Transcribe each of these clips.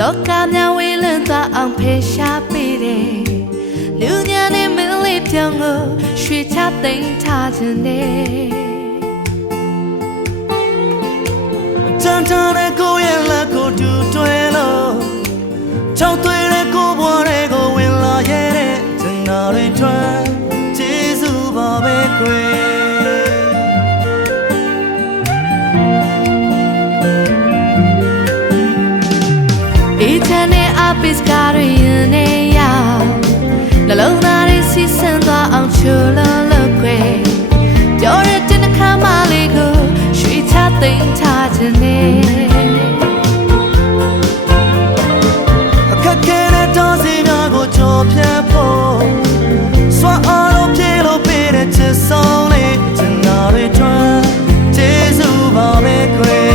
တော့ကမြဝေးလွန်သွားအောင်ဖေရှားပေးတယ်လူညာနဲ့မင်းလေးပြောင်းကိုရွှေချသိမ်းထားခြင်းနဲ့ကြမ်းထားတဲ့ကိုရဲ့လက်ကိုတူတွဲလို့ချောက်သွေးတဲ့ကိုဘွားတွေကိုဝင်လာရဲ့တဲ့ကျန်တာတွေထွက်ကျေးဇူးပါပဲကွယ်အေးချမ်းတဲ့အပစ္စကာတွေနေရနှလုံးသားတွေစီးဆင်းသွားအောင်ချိုးလို့ခွဲပြောရတဲ့နှခမ်းမလေးကိုရွှေချသိမ်းထားခြင်းနဲ့အခက်ခဲတဲ့တောစီများကိုကြော်ဖြတ်ဖို့စွမ်းအားလို့ပြေလို့ပေးတဲ့ချစ်ဆုံးလေးကျန်တာတွေထွက်ကျေးဇူးပါပဲကွယ်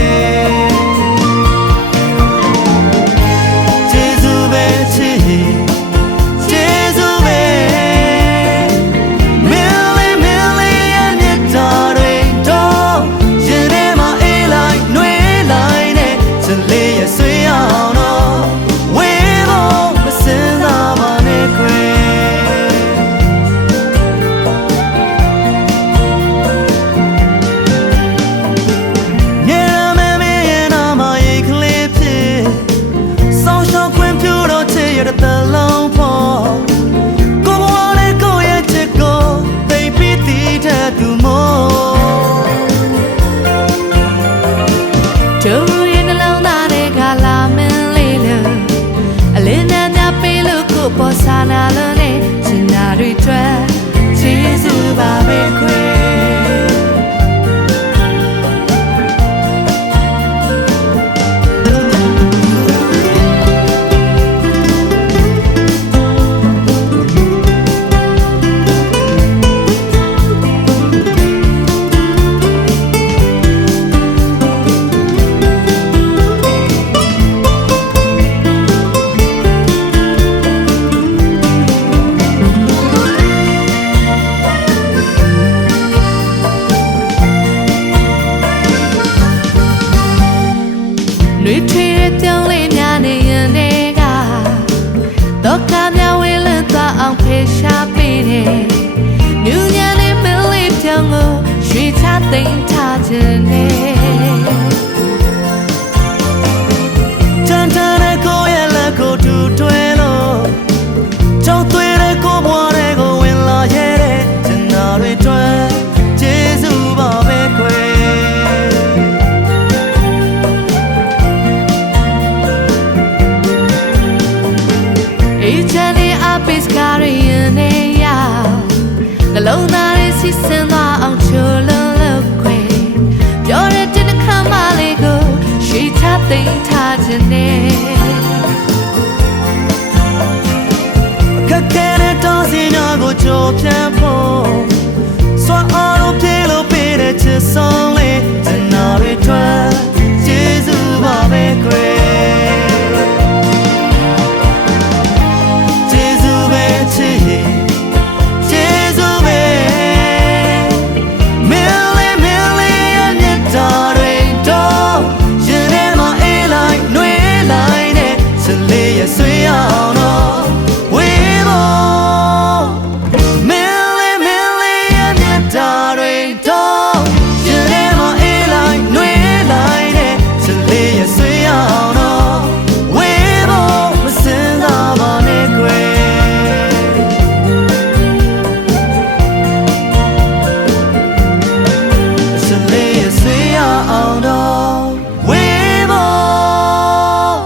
ပေါ်စာနာလို့နဲ့ချင်တာတွေထွက်ကျေးဇူးပါပဲခွေနှွေထွေးတဲ့ပြောင်းလေးများနေရင်တော့ကမြဝေးလွန်သွားအောင်ဖေရှားပေးတယ်မြူညာနဲ့မင်းလေးပြောင်းကိုရွှေချသိမ်းထားခြင်းနဲ့ကြမ်းထားတဲ့ကိုရဲ့လက်ကိုတူတွဲလို့ကြောက်သွေးတဲ့ကိုဘွားတွေကိုဝင်လာရဲ့တဲ့ကျန်တာတွေထွက်ကျေးဇူးပါပဲကွယ်နှလုံးသားတွေစီးဆင်းသွားအောင်ချိုးလို့ခွဲပြောရတဲ့နှခမ်းမလေးကိုရွှေချသိမ်းထားခြင်းနဲ့အခက်ခဲတဲ့တောစီများကိုကြော်ဖြတ်ဖို့စွမ်းအားလို့ပြေလို့ပေးတဲ့ချစ်ဆုံးလေးကျန်တာတွေထွက်ကျေးဇူးပါပဲကွယ်ကျေးဇူးပဲချစ်ဆွေးအောင်တော့ဝေးဖို့မင်းလေးရဲ့မြတ်တာတွေတော့ရင်ထဲမှာအေးလိုက်နှွေးလိုက်တဲ့စလေးရဲ့ဆွေးအောင်တော့ဝေးဖို့မစင်စားပါနဲ့ကွယ်စလေးရဲ့ဆွေးအောင်တော့ဝေးဖို့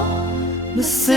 မစင်